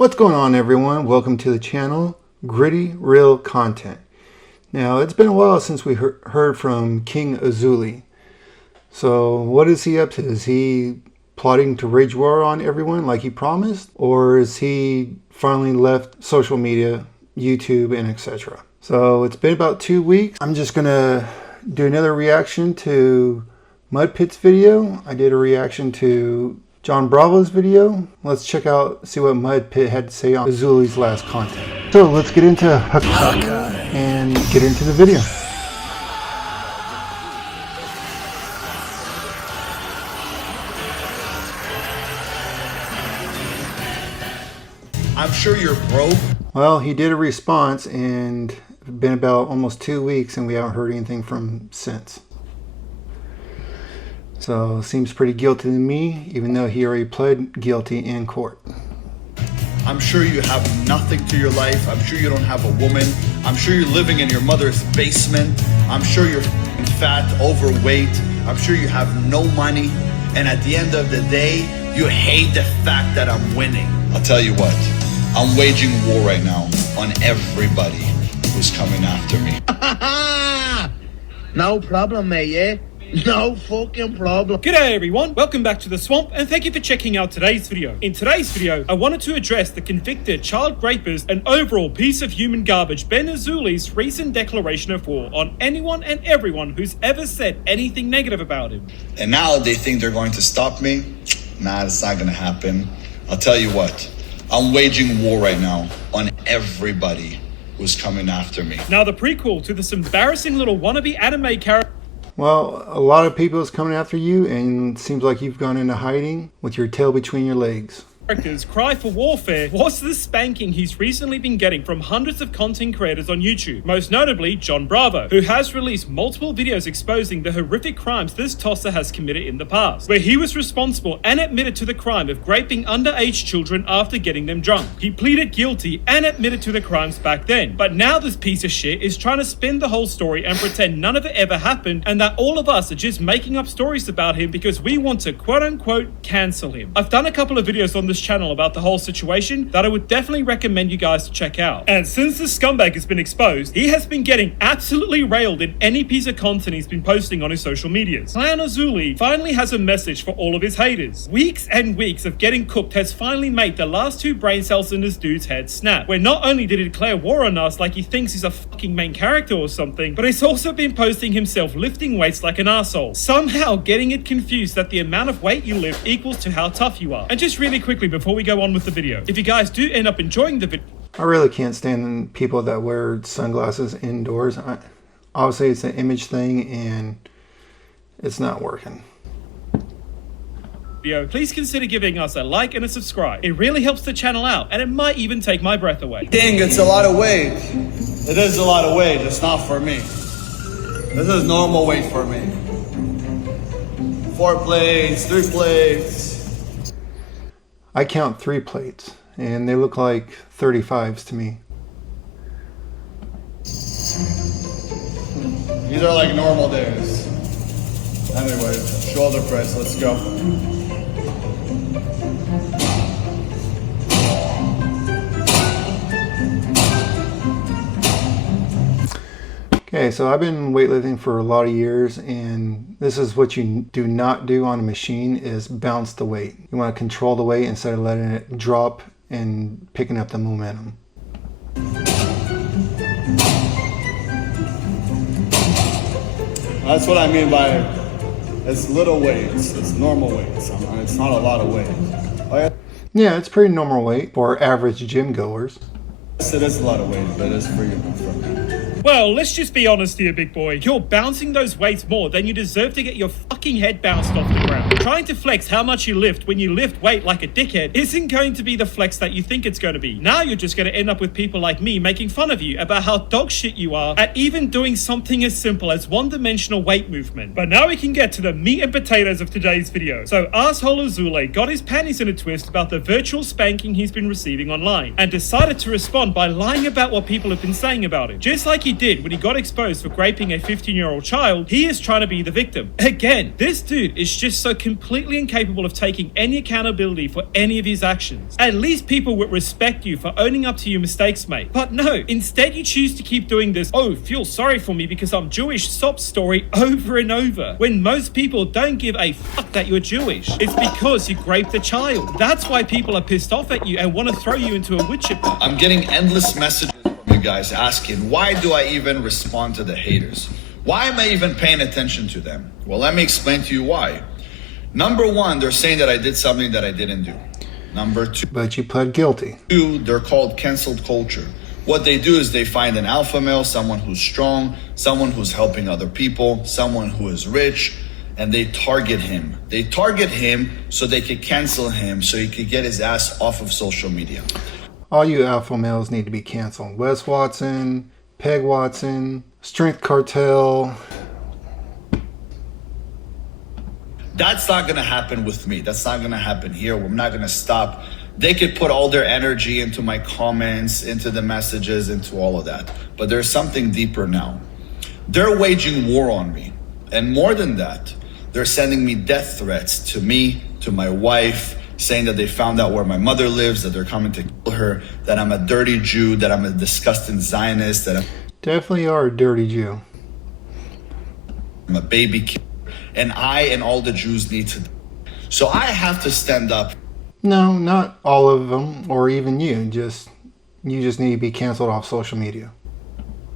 What's going on, everyone? Welcome to the channel, Gritty Real Content. Now, it's been a while since we heard from King Azualy. So, what is he up to? Is he plotting to rage war on everyone like he promised? Or is he finally left social media, YouTube, and etc.? So, it's been about 2 weeks. I'm just going to do another reaction to Mudpit's video. I did a reaction to John Bravo's video. Let's check out, see what Mudpit had to say on Azualy's last content. So let's get into Hakai and get into the video. I'm sure you're broke. Well, he did a response, and it's been about almost 2 weeks and we haven't heard anything from him since. So, seems pretty guilty to me, even though he already pled guilty in court. I'm sure you have nothing to your life. I'm sure you don't have a woman. I'm sure you're living in your mother's basement. I'm sure you're fat, overweight. I'm sure you have no money. And at the end of the day, you hate the fact that I'm winning. I'll tell you what, I'm waging war right now on everybody who's coming after me. No problem, mate, yeah? No fucking problem. G'day everyone, welcome back to the swamp and thank you for checking out today's video. In today's video, I wanted to address the convicted child rapist and overall piece of human garbage Ben Azualy's recent declaration of war on anyone and everyone who's ever said anything negative about him. And now they think they're going to stop me? Nah, it's not gonna happen. I'll tell you what, I'm waging war right now on everybody who's coming after me. Now the prequel to this embarrassing little wannabe anime character. Well, a lot of people is coming after you, and it seems like you've gone into hiding with your tail between your legs. Characters' cry for warfare was the spanking he's recently been getting from hundreds of content creators on YouTube, most notably John Bravo, who has released multiple videos exposing the horrific crimes this tosser has committed in the past, where he was responsible and admitted to the crime of raping underage children after getting them drunk. He pleaded guilty and admitted to the crimes back then, but now this piece of shit is trying to spin the whole story and pretend none of it ever happened and that all of us are just making up stories about him because we want to quote-unquote cancel him. I've done a couple of videos on this channel about the whole situation that I would definitely recommend you guys to check out. And since this scumbag has been exposed, he has been getting absolutely railed in any piece of content he's been posting on his social medias. Clown Azualy finally has a message for all of his haters. Weeks and weeks of getting cooked has finally made the last 2 brain cells in this dude's head snap, where not only did he declare war on us like he thinks he's a fucking main character or something, but he's also been posting himself lifting weights like an asshole, somehow getting it confused that the amount of weight you lift equals to how tough you are. And just really quickly before we go on with the video, if you guys do end up enjoying the video, I really can't stand people that wear sunglasses indoors. Obviously, it's an image thing, and it's not working. Please consider giving us a like and a subscribe. It really helps the channel out, and it might even take my breath away. Dang, it's a lot of weight. It is a lot of weight, it's not for me. This is normal weight for me. 4 plates, 3 plates. I count 3 plates, and they look like 35s to me. These are like normal days. Anyway, shoulder press, let's go. Okay, so I've been weightlifting for a lot of years, and this is what you do not do on a machine is bounce the weight. You want to control the weight instead of letting it drop and picking up the momentum. That's what I mean by it's little weights, it's normal weights. It's not a lot of weight. Oh, yeah? Yeah, it's pretty normal weight for average gym goers. Yes, it is a lot of weight, but it's for you, not for me. Well, let's just be honest here, big boy. You're bouncing those weights more than you deserve to get your fucking head bounced off the ground. Trying to flex how much you lift when you lift weight like a dickhead isn't going to be the flex that you think it's going to be. Now you're just going to end up with people like me making fun of you about how dog shit you are at even doing something as simple as one-dimensional weight movement. But now we can get to the meat and potatoes of today's video. So asshole Azualy got his panties in a twist about the virtual spanking he's been receiving online and decided to respond by lying about what people have been saying about him. Just like he he did when he got exposed for raping a 15-year-old child, he is trying to be the victim. Again, this dude is just so completely incapable of taking any accountability for any of his actions. At least people would respect you for owning up to your mistakes, mate. But no, instead you choose to keep doing this, oh, feel sorry for me because I'm Jewish sob story over and over, when most people don't give a fuck that you're Jewish. It's because you raped a child. That's why people are pissed off at you and want to throw you into a wood chipper. I'm getting endless messages from you guys asking, why do I even respond to the haters? Why am I even paying attention to them? Well, let me explain to you why. Number one, they're saying that I did something that I didn't do. Number two, But you pled guilty. they're called canceled culture. What they do is they find an alpha male, someone who's strong, someone who's helping other people, someone who is rich, and they target him. They target him so they could cancel him, so he could get his ass off of social media. All you alpha males need to be canceled. Wes Watson, Peg Watson, Strength Cartel. That's not gonna happen with me. That's not gonna happen here. I'm not gonna stop. They could put all their energy into my comments, into the messages, into all of that. But there's something deeper now. They're waging war on me. And more than that, they're sending me death threats to me, to my wife, saying that they found out where my mother lives, that they're coming to kill her, that I'm a dirty Jew, that I'm a disgusting Zionist, that Definitely are a dirty Jew. I'm a baby killer. And I and all the Jews need to. So I have to stand up. No, not all of them, or even you. You just need to be canceled off social media.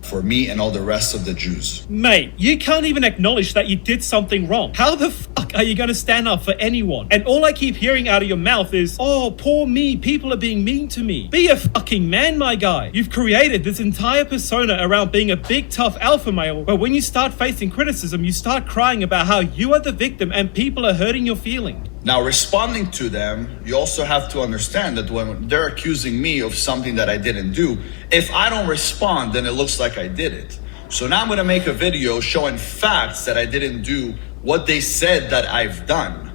For me and all the rest of the Jews. Mate, you can't even acknowledge that you did something wrong. How the fuck are you gonna stand up for anyone? And all I keep hearing out of your mouth is, oh, poor me, people are being mean to me. Be a fucking man, my guy. You've created this entire persona around being a big, tough alpha male, but when you start facing criticism, you start crying about how you are the victim and people are hurting your feelings. Now, responding to them, you also have to understand that when they're accusing me of something that I didn't do, if I don't respond, then it looks like I did it. So now I'm gonna make a video showing facts that I didn't do what they said that I've done.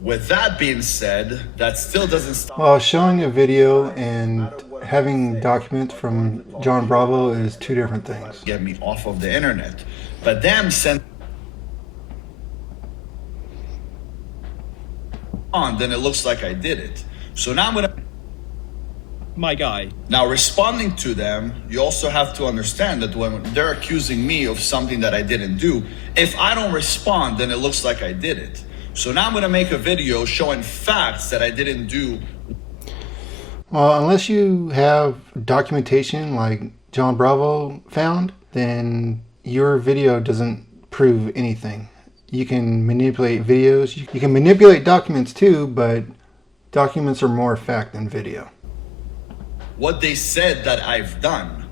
With that being said, that still doesn't stop. Well, showing a video and having documents from John Bravo is two different things. Get me off of the internet. But them send on, then it looks like I did it. So now I'm gonna. My guy. Now, responding to them, you also have to understand that when they're accusing me of something that I didn't do, if I don't respond, then it looks like I did it. So now I'm gonna make a video showing facts that I didn't do. Well, unless you have documentation like John Bravo found, then your video doesn't prove anything. You can manipulate videos. You can manipulate documents too, but documents are more fact than video. What they said that I've done.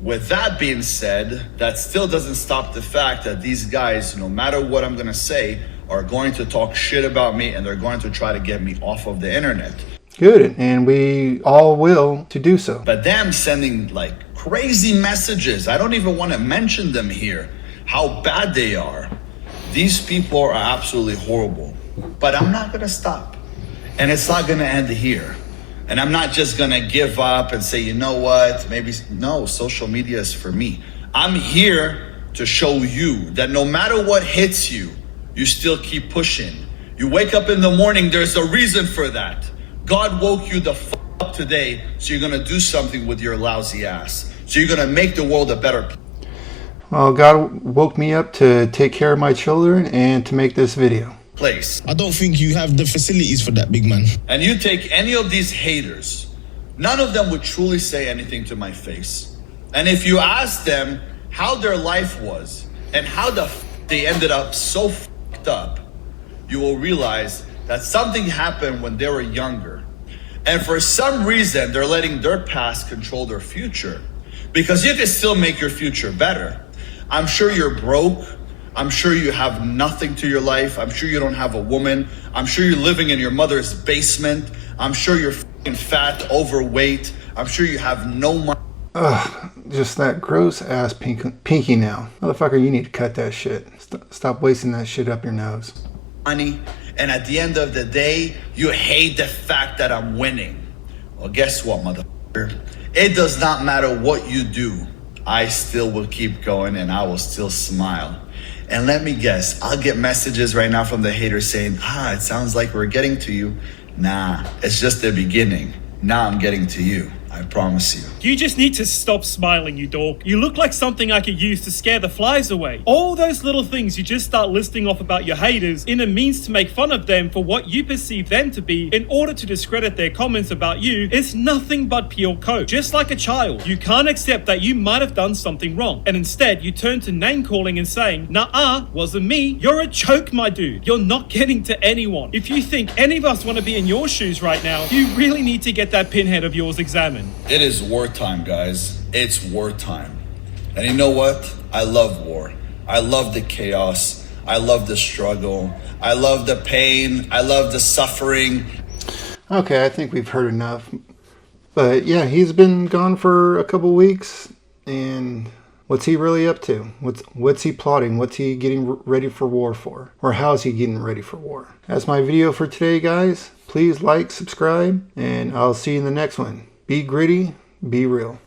With that being said, that still doesn't stop the fact that these guys, no matter what I'm gonna say, are going to talk shit about me and they're going to try to get me off of the internet. Good, and we all will to do so. But them sending like crazy messages, I don't even want to mention them here, how bad they are. These people are absolutely horrible. But I'm not gonna stop. And it's not gonna end here. And I'm not just gonna give up and say, you know what, maybe, no, social media is for me. I'm here to show you that no matter what hits you, you still keep pushing. You wake up in the morning, there's a reason for that. God woke you the fuck up today, so you're gonna do something with your lousy ass. So you're gonna make the world a better place. Well, God woke me up to take care of my children and to make this video. I don't think you have the facilities for that, big man. And you take any of these haters, none of them would truly say anything to my face. And if you ask them how their life was and how they ended up so fucked up, you will realize that something happened when they were younger. And for some reason, they're letting their past control their future. Because you can still make your future better. I'm sure you're broke. I'm sure you have nothing to your life. I'm sure you don't have a woman. I'm sure you're living in your mother's basement. I'm sure you're fucking fat, overweight. I'm sure you have no money. Ugh, just that gross ass pinky now. Motherfucker, you need to cut that shit. Stop wasting that shit up your nose. And at the end of the day, you hate the fact that I'm winning. Well, guess what, motherfucker? It does not matter what you do. I still will keep going and I will still smile. And let me guess, I'll get messages right now from the haters saying, it sounds like we're getting to you. Nah, it's just the beginning. Now I'm getting to you. I promise you. You just need to stop smiling, you dork. You look like something I could use to scare the flies away. All those little things you just start listing off about your haters in a means to make fun of them for what you perceive them to be in order to discredit their comments about you is nothing but pure coke. Just like a child, you can't accept that you might have done something wrong, and instead you turn to name calling and saying, nah, wasn't me. You're a joke, my dude. You're not getting to anyone. If you think any of us want to be in your shoes right now, you really need to get that pinhead of yours examined. It is wartime, guys. It's wartime. And you know what? I love war. I love the chaos. I love the struggle. I love the pain. I love the suffering. Okay, I think we've heard enough. But yeah, he's been gone for a couple weeks. And what's he really up to? What's he plotting? What's he getting ready for war for? Or how's he getting ready for war? That's my video for today, guys. Please like, subscribe, and I'll see you in the next one. Be gritty, be real.